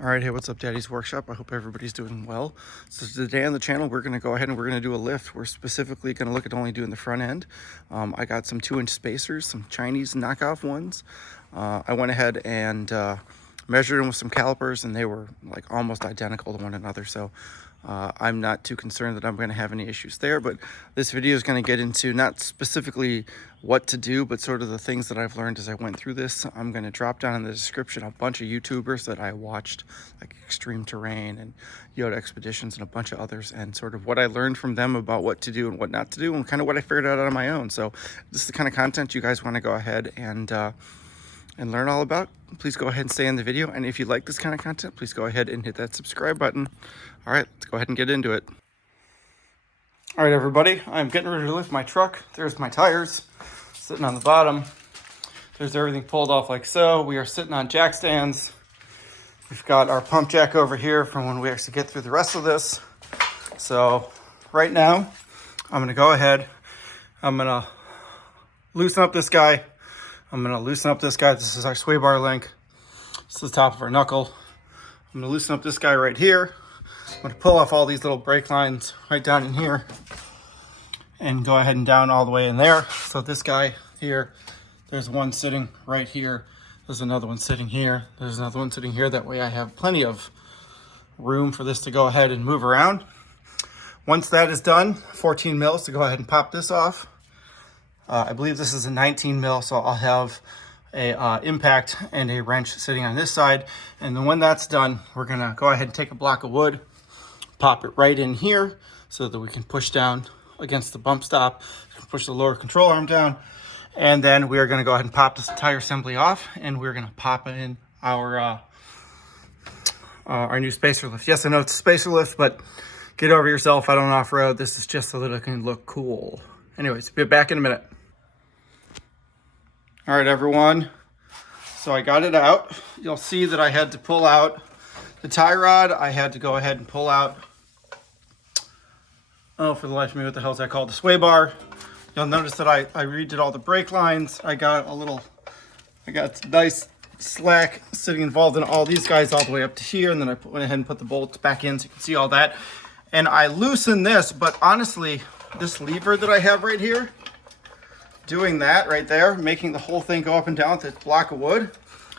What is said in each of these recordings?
All right, hey, what's up, Daddy's Workshop? I hope everybody's doing well. So today on the channel, we're going to go ahead and we're going to do a lift. We're specifically going to look at only doing the front end. I got some 2-inch spacers, some Chinese knockoff ones. I went ahead and measured them with some calipers, and they were like almost identical to one another. So I'm not too concerned that I'm going to have any issues there, but this video is going to get into not specifically what to do, but sort of the things that I've learned as I went through this. I'm going to drop down in the description a bunch of YouTubers that I watched, like Extreme Terrain and Yota Expeditions and a bunch of others, and sort of what I learned from them about what to do and what not to do, and kind of what I figured out on my own. So this is the kind of content you guys want to go ahead and learn all about. Please go ahead and stay in the video. And if you like this kind of content, please go ahead and hit that subscribe button. All right, let's go ahead and get into it. All right, everybody, I'm getting ready to lift my truck. There's my tires sitting on the bottom. There's everything pulled off like so. We are sitting on jack stands. We've got our pump jack over here from when we actually get through the rest of this. So right now, I'm gonna go ahead. I'm gonna loosen up this guy. This is our sway bar link. This is the top of our knuckle. I'm gonna loosen up this guy right here. I'm gonna pull off all these little brake lines right down in here and go ahead and down all the way in there. So this guy here, there's one sitting right here. There's another one sitting here. There's another one sitting here. That way I have plenty of room for this to go ahead and move around. Once that is done, 14 mils to go ahead and pop this off. I believe this is a 19 mil, so I'll have a impact and a wrench sitting on this side. And then when that's done, we're gonna go ahead and take a block of wood, pop it right in here so that we can push down against the bump stop, push the lower control arm down. And then we are gonna go ahead and pop this entire assembly off, and we're gonna pop in our new spacer lift. Yes, I know it's a spacer lift, but get over yourself. I don't off-road. This is just so that it can look cool. Anyways, be back in a minute. All right, everyone. So I got it out. You'll see that I had to pull out the tie rod. I had to go ahead and pull out, oh, for the life of me, what the hell is that called? The sway bar. You'll notice that I redid all the brake lines. I got nice slack sitting involved in all these guys all the way up to here. And then I went ahead and put the bolts back in so you can see all that. And I loosened this, but honestly, this lever that I have right here, doing that right there, making the whole thing go up and down with this block of wood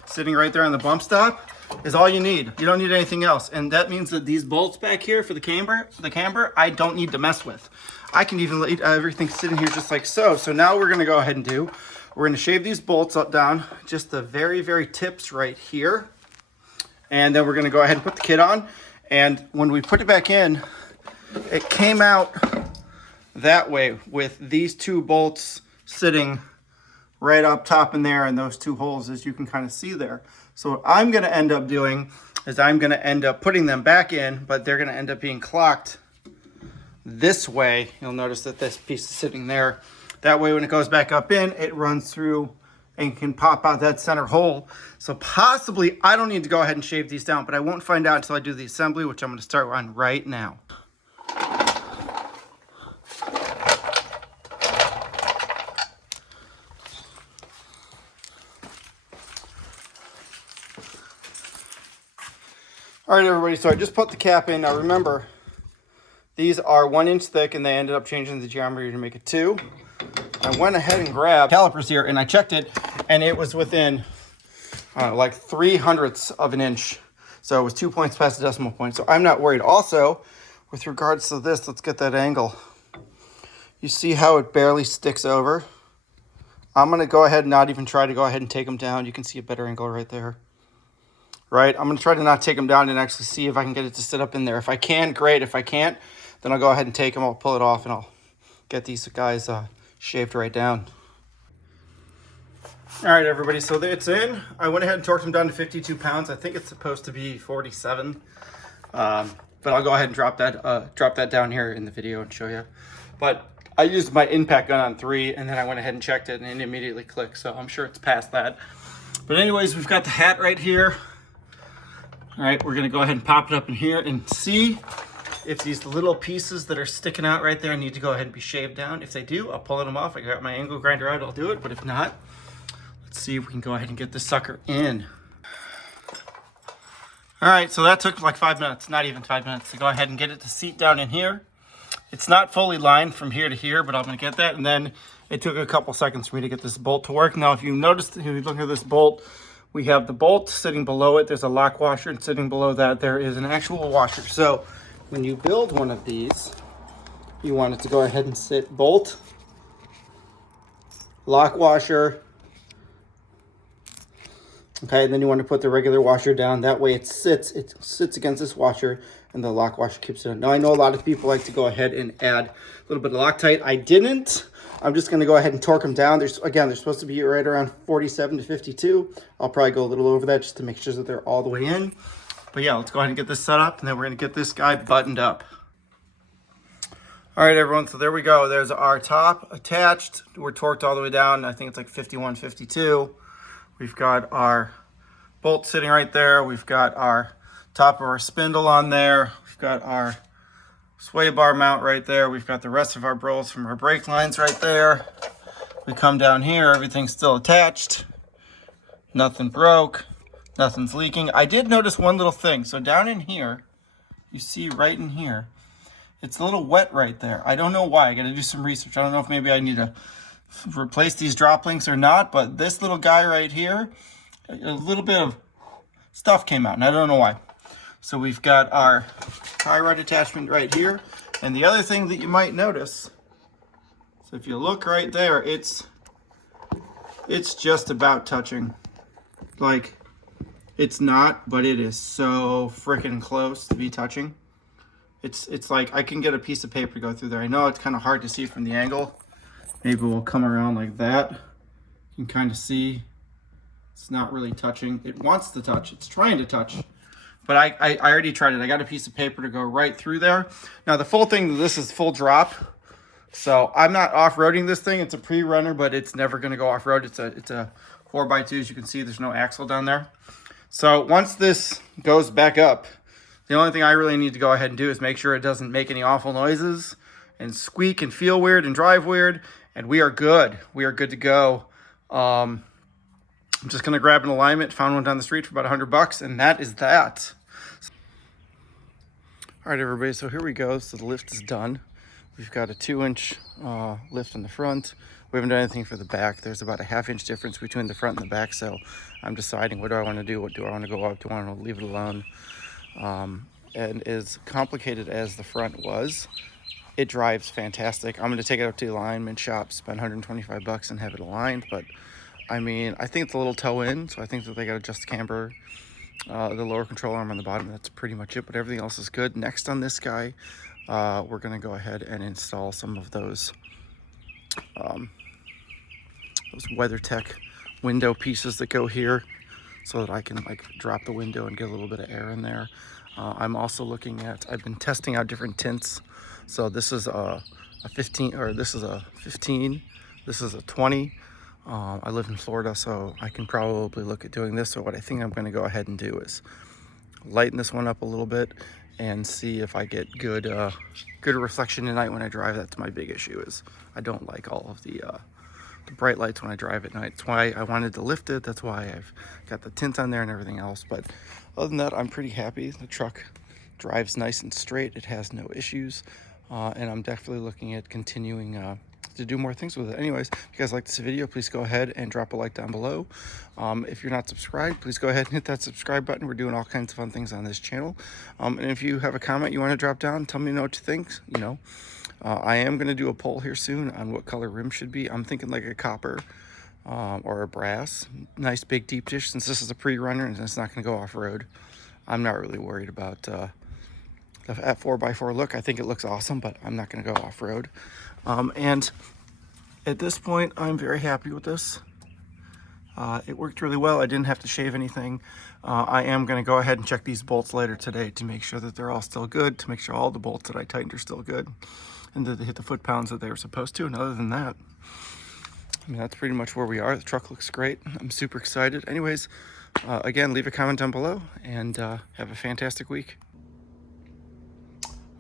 sitting right there on the bump stop, is all you need. You don't need anything else. And that means that these bolts back here for the camber, I don't need to mess with. I can even let everything sitting here just like so. So now we're gonna go ahead and we're gonna shave these bolts up down, just the very, very tips right here. And then we're gonna go ahead and put the kit on. And when we put it back in, it came out that way with these two bolts sitting right up top in there, and those two holes, as you can kind of see there. So what I'm going to end up doing is I'm going to end up putting them back in, but they're going to end up being clocked this way. You'll notice that this piece is sitting there. That way when it goes back up in, it runs through and can pop out that center hole. So possibly I don't need to go ahead and shave these down, but I won't find out until I do the assembly, which I'm going to start on right now. All right, everybody, so I just put the cap in. Now remember, these are 1 inch thick, and they ended up changing the geometry to make it 2. I went ahead and grabbed calipers here, and I checked it, and it was within like 0.03 of an inch. So it was 2 points past the decimal point, so I'm not worried. Also, with regards to this, let's get that angle. You see how it barely sticks over? I'm gonna go ahead and not even try to go ahead and take them down. You can see a better angle right there. Right, I'm going to try to not take them down and actually see if I can get it to sit up in there. If I can, great. If I can't, then I'll go ahead and take them. I'll pull it off and I'll get these guys shaved right down. All right, everybody, so it's in. I went ahead and torqued them down to 52 pounds. I think it's supposed to be 47, but I'll go ahead and drop that down here in the video and show you. But I used my impact gun on 3, and then I went ahead and checked it, and it immediately clicked, so I'm sure it's past that. But anyways, we've got the hat right here. All right, we're gonna go ahead and pop it up in here and see if these little pieces that are sticking out right there need to go ahead and be shaved down. If they do, I'll pull them off. I got my angle grinder out, I'll do it. But if not, let's see if we can go ahead and get this sucker in. All right, so that took like 5 minutes, not even 5 minutes, to go ahead and get it to seat down in here. It's not fully lined from here to here, but I'm gonna get that. And then it took a couple seconds for me to get this bolt to work. Now, if you notice, if you look at this bolt, we have the bolt sitting below it. There's a lock washer, and sitting below that, there is an actual washer. So when you build one of these, you want it to go ahead and sit bolt, lock washer, okay, and then you want to put the regular washer down. That way it sits against this washer, and the lock washer keeps it in. Now, I know a lot of people like to go ahead and add a little bit of Loctite. I didn't. I'm just going to go ahead and torque them down. They're supposed to be right around 47 to 52. I'll probably go a little over that just to make sure that they're all the way in. But yeah, let's go ahead and get this set up, and then we're going to get this guy buttoned up. All right, everyone, so there we go. There's our top attached. We're torqued all the way down. I think it's like 51, 52. We've got our bolt sitting right there. We've got our top of our spindle on there. We've got our sway bar mount right there. We've got the rest of our bolts from our brake lines right there. We come down here, everything's still attached. Nothing broke, nothing's leaking. I did notice one little thing. So down in here, you see right in here, it's a little wet right there. I don't know why. I gotta do some research. I don't know if maybe I need to replace these drop links or not, but this little guy right here, a little bit of stuff came out, and I don't know why. So we've got our tie rod attachment right here. And the other thing that you might notice, so if you look right there, it's just about touching. Like, it's not, but it is so freaking close to be touching. It's like I can get a piece of paper to go through there. I know it's kind of hard to see from the angle. Maybe we'll come around like that. You can kind of see it's not really touching. It wants to touch. It's trying to touch. But I already tried it. I got a piece of paper to go right through there. Now, the full thing, this is full drop. So I'm not off-roading this thing. It's a pre-runner, but it's never going to go off-road. It's a 4x2. As you can see, there's no axle down there. So once this goes back up, the only thing I really need to go ahead and do is make sure it doesn't make any awful noises and squeak and feel weird and drive weird. And we are good. We are good to go. I'm just going to grab an alignment. Found one down the street for about $100, and that is that. All right, everybody, so here we go. So the lift is done. We've got a 2-inch lift in the front. We haven't done anything for the back. There's about a 1/2 inch difference between the front and the back, so I'm deciding what do I want to do? What do I want to go up? Do I want to leave it alone? And as complicated as the front was, it drives fantastic. I'm going to take it up to the alignment shop, spend $125 and have it aligned. But I mean, I think it's a little toe in, so I think that they got to adjust the camber, the lower control arm on the bottom. That's pretty much it, but everything else is good. Next on this guy, we're going to go ahead and install some of those WeatherTech window pieces that go here, so that I can like drop the window and get a little bit of air in there. I'm also looking at, I've been testing out different tints. So this is a 15, or this is a 15, this is a 20. I live in Florida, so I can probably look at doing this. So what I think I'm going to go ahead and do is lighten this one up a little bit and see if I get good reflection at night when I drive. That's my big issue, is I don't like all of the bright lights when I drive at night. That's why I wanted to lift it. That's why I've got the tint on there and everything else. But other than that, I'm pretty happy. The truck drives nice and straight. It has no issues. And I'm definitely looking at continuing to do more things with it. Anyways, if you guys like this video, please go ahead and drop a like down below. If you're not subscribed, please go ahead and hit that subscribe button. We're doing all kinds of fun things on this channel. And if you have a comment you want to drop down, tell me what you think. You know, I am going to do a poll here soon on what color rims should be. I'm thinking like a copper or a brass. Nice big deep dish. Since this is a pre-runner and it's not going to go off-road, I'm not really worried about the 4x4 look. I think it looks awesome, but I'm not going to go off-road. And at this point, I'm very happy with this. It worked really well. I didn't have to shave anything. I am going to go ahead and check these bolts later today to make sure that they're all still good, to make sure all the bolts that I tightened are still good, and that they hit the foot-pounds that they were supposed to. And other than that, I mean, that's pretty much where we are. The truck looks great. I'm super excited. Anyways, again, leave a comment down below, and have a fantastic week.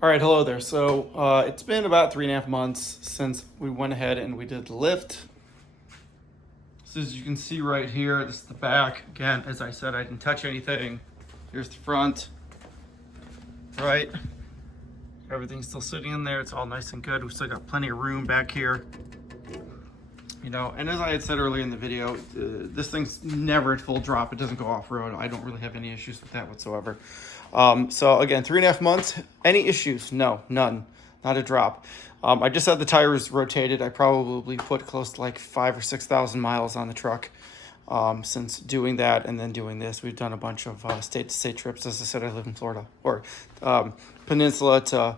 All right, hello there. So it's been about 3.5 months since we went ahead and we did the lift. So as you can see right here, this is the back. Again, as I said, I didn't touch anything. Here's the front, right? Everything's still sitting in there. It's all nice and good. We've still got plenty of room back here. You know, and as I had said earlier in the video, this thing's never at full drop. It doesn't go off-road. I don't really have any issues with that whatsoever. So again, 3.5 months. Any issues? No, none. Not a drop. I just had the tires rotated. I probably put close to like 5,000 or 6,000 miles on the truck since doing that and then doing this. We've done a bunch of state-to-state trips. As I said, I live in Florida, or peninsula to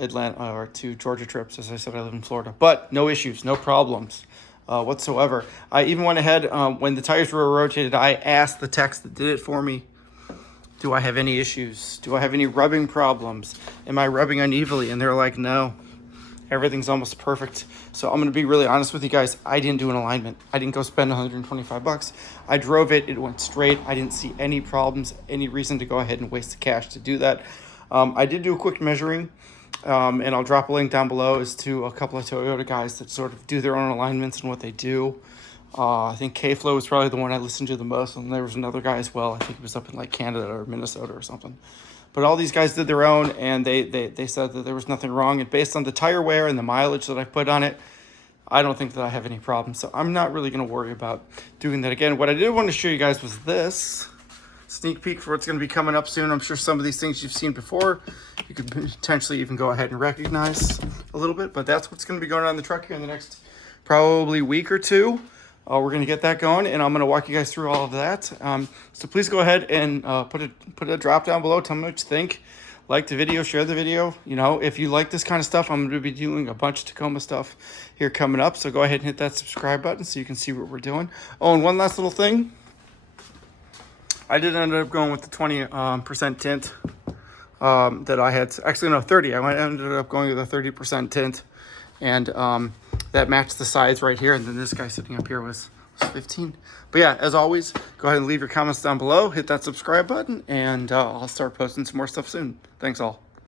Atlanta or to Georgia trips. As I said, I live in Florida, but no issues, no problems whatsoever. I even went ahead when the tires were rotated. I asked the techs that did it for me, do I have any issues? Do I have any rubbing problems? Am I rubbing unevenly? And they're like, no, everything's almost perfect. So I'm going to be really honest with you guys. I didn't do an alignment. I didn't go spend 125 bucks. I drove it. It went straight. I didn't see any problems, any reason to go ahead and waste the cash to do that. I did do a quick measuring, and I'll drop a link down below as to a couple of Toyota guys that sort of do their own alignments and what they do. I think KFlo was probably the one I listened to the most, and there was another guy as well. I think he was up in like Canada or Minnesota or something. But all these guys did their own, and they said that there was nothing wrong. And based on the tire wear and the mileage that I put on it, I don't think that I have any problems. So I'm not really going to worry about doing that again. What I did want to show you guys was this sneak peek for what's going to be coming up soon. I'm sure some of these things you've seen before, you could potentially even go ahead and recognize a little bit. But that's what's going to be going on the truck here in the next probably week or two. We're going to get that going, and I'm going to walk you guys through all of that. So please go ahead and put a drop down below. Tell me what you think. Like the video, share the video. You know, if you like this kind of stuff, I'm going to be doing a bunch of Tacoma stuff here coming up. So go ahead and hit that subscribe button so you can see what we're doing. Oh, and one last little thing. I did end up going with the 20% tint that I had. Actually, no, 30. I ended up going with a 30% tint. And that matched the sides right here. And then this guy sitting up here was 15. But yeah, as always, go ahead and leave your comments down below. Hit that subscribe button. And I'll start posting some more stuff soon. Thanks all.